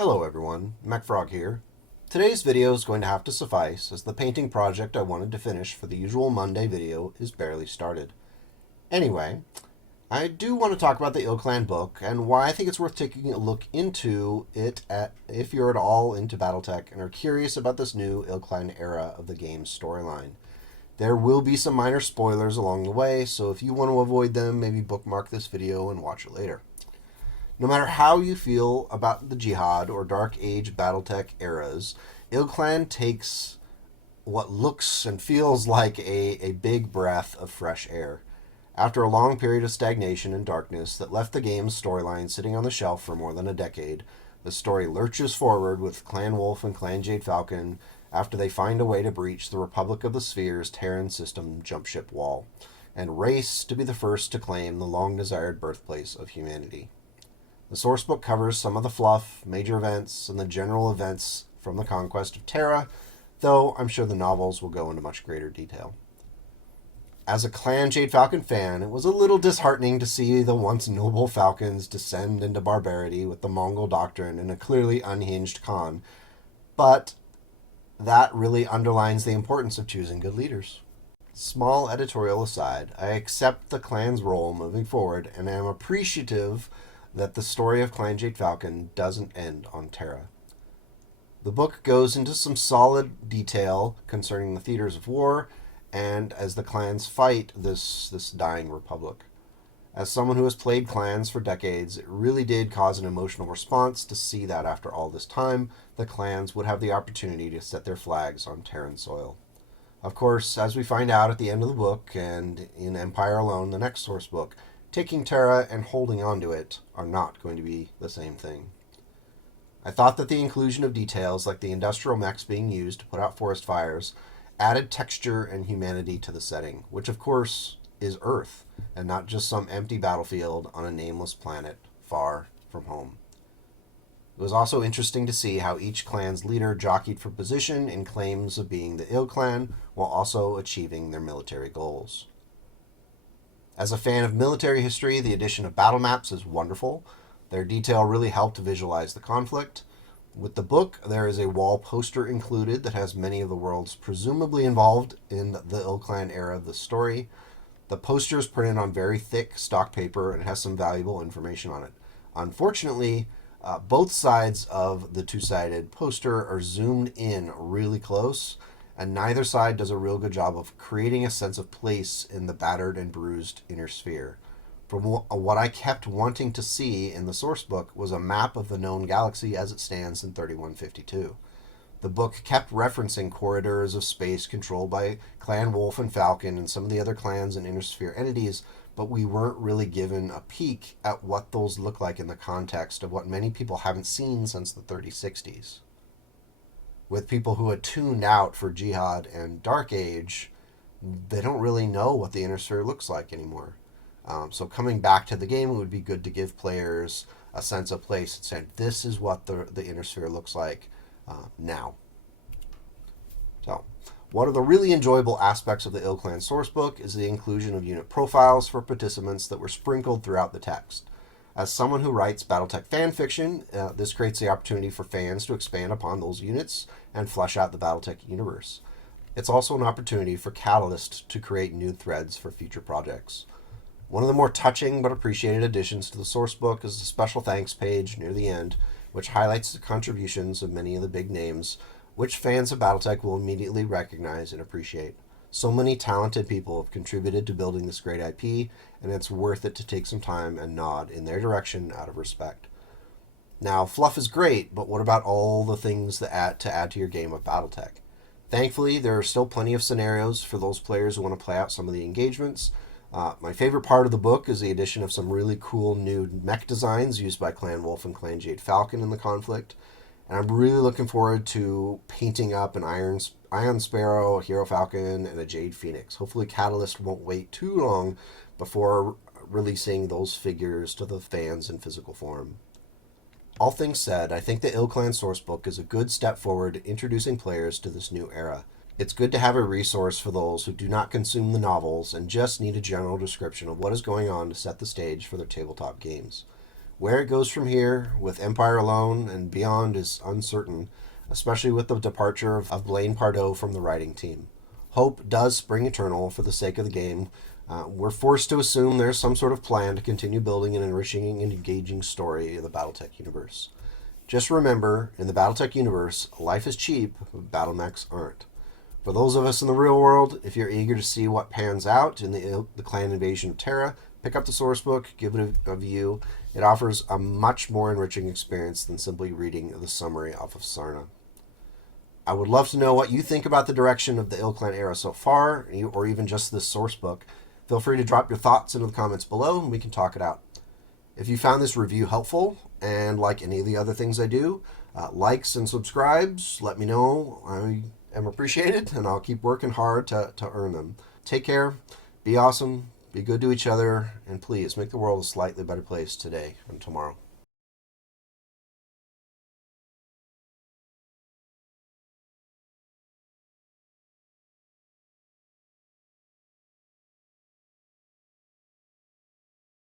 Hello everyone, MacFrog here. Today's video is going to have to suffice as the painting project I wanted to finish for the usual Monday video is barely started. Anyway, I do want to talk about the IlClan book and why I think it's worth taking a look into it if you're at all into Battletech and are curious about this new IlClan era of the game's storyline. There will be some minor spoilers along the way, so if you want to avoid them, maybe bookmark this video and watch it later. No matter how you feel about the Jihad or Dark Age Battletech eras, IlClan takes what looks and feels like a big breath of fresh air. After a long period of stagnation and darkness that left the game's storyline sitting on the shelf for more than a decade, the story lurches forward with Clan Wolf and Clan Jade Falcon after they find a way to breach the Republic of the Sphere's Terran system jump ship wall, and race to be the first to claim the long-desired birthplace of humanity. The sourcebook covers some of the fluff, major events, and the general events from the conquest of Terra, though I'm sure the novels will go into much greater detail. As a Clan Jade Falcon fan, it was a little disheartening to see the once noble Falcons descend into barbarity with the Mongol doctrine and a clearly unhinged Khan, but that really underlines the importance of choosing good leaders. Small editorial aside, I accept the clan's role moving forward and am appreciative that the story of Clan Jade Falcon doesn't end on Terra. The book goes into some solid detail concerning the theaters of war and as the clans fight this dying republic. As someone who has played clans for decades, it really did cause an emotional response to see that after all this time, the clans would have the opportunity to set their flags on Terran soil. Of course, as we find out at the end of the book and in Empire Alone, the next source book, taking Terra and holding on to it are not going to be the same thing. I thought that the inclusion of details like the industrial mechs being used to put out forest fires added texture and humanity to the setting, which of course is Earth, and not just some empty battlefield on a nameless planet far from home. It was also interesting to see how each clan's leader jockeyed for position in claims of being the IlClan while also achieving their military goals. As a fan of military history, the addition of battle maps is wonderful. Their detail really helped to visualize the conflict. With the book, there is a wall poster included that has many of the worlds presumably involved in the IlClan era of the story. The poster is printed on very thick stock paper and has some valuable information on it. Unfortunately, both sides of the two-sided poster are zoomed in really close, and neither side does a real good job of creating a sense of place in the battered and bruised inner sphere. From what I kept wanting to see in the source book was a map of the known galaxy as it stands in 3152. The book kept referencing corridors of space controlled by Clan Wolf and Falcon and some of the other clans and inner sphere entities, but we weren't really given a peek at what those look like in the context of what many people haven't seen since the 3060s. With people who had tuned out for Jihad and Dark Age, they don't really know what the inner sphere looks like anymore. So coming back to the game, it would be good to give players a sense of place and say, this is what the inner sphere looks like now. So, one of the really enjoyable aspects of the IlClan sourcebook is the inclusion of unit profiles for participants that were sprinkled throughout the text. As someone who writes Battletech fan fiction, this creates the opportunity for fans to expand upon those units and flesh out the Battletech universe. It's also an opportunity for Catalyst to create new threads for future projects. One of the more touching but appreciated additions to the sourcebook is the special thanks page near the end, which highlights the contributions of many of the big names, which fans of Battletech will immediately recognize and appreciate. So many talented people have contributed to building this great IP, and it's worth it to take some time and nod in their direction out of respect. Now, fluff is great, but what about all the things that add to your game of Battletech? Thankfully, there are still plenty of scenarios for those players who want to play out some of the engagements. My favorite part of the book is the addition of some really cool new mech designs used by Clan Wolf and Clan Jade Falcon in the conflict. And I'm really looking forward to painting up an Iron Sparrow, a Hero Falcon, and a Jade Phoenix. Hopefully Catalyst won't wait too long before releasing those figures to the fans in physical form. All things said, I think the IlClan sourcebook is a good step forward introducing players to this new era. It's good to have a resource for those who do not consume the novels and just need a general description of what is going on to set the stage for their tabletop games. Where it goes from here with Empire alone and beyond is uncertain, especially with the departure of Blaine Pardoe from the writing team. Hope does spring eternal for the sake of the game. We're forced to assume there's some sort of plan to continue building an enriching and engaging story of the Battletech universe. Just remember, in the Battletech universe, life is cheap, but battle mechs aren't. For those of us in the real world, if you're eager to see what pans out in the clan invasion of Terra, pick up the sourcebook, give it a view. It offers a much more enriching experience than simply reading the summary off of Sarna. I would love to know what you think about the direction of the IlClan era so far, or even just this sourcebook. Feel free to drop your thoughts into the comments below and we can talk it out. If you found this review helpful, and like any of the other things I do, likes and subscribes, let me know. I am appreciated, and I'll keep working hard to earn them. Take care, be awesome, be good to each other, and please make the world a slightly better place today and tomorrow.